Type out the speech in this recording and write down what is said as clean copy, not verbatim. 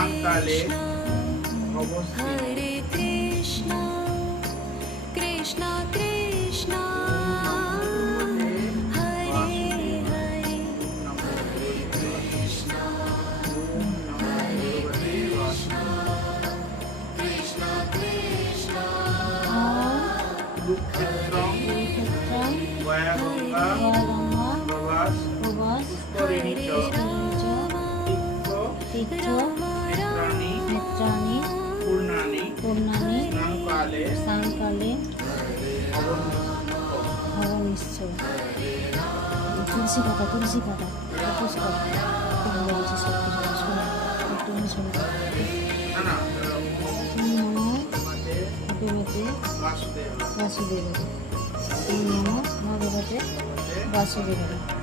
সায়ংকালে অবস্থিত। হরে কৃষ্ণ কৃষ্ণ কৃষ্ণ হরে হরে কৃষ্ণ হরে কৃষ্ণ কৃষ্ণ কৃষ্ণ কুরুক্ষেত্রম কুরুক্ষেত্রম গয়াগঙ্গা গঙ্গা প্রভাস প্রভাস পুষ্করিণী চ তীর্থ তীর্থ নেত্রাণি নেত্রাণি পূর্ণানি পূর্ণানি স্নানকালে স্নানকালে হবনিশ্চ তুলসী পাতা তপস কর বলছি সব কিছু শোনো একটু শোনো না নমো আমাদের ভগবতে বাসুদেব বাসুদেবায় নমো ভগবতে বাসুদেবায়।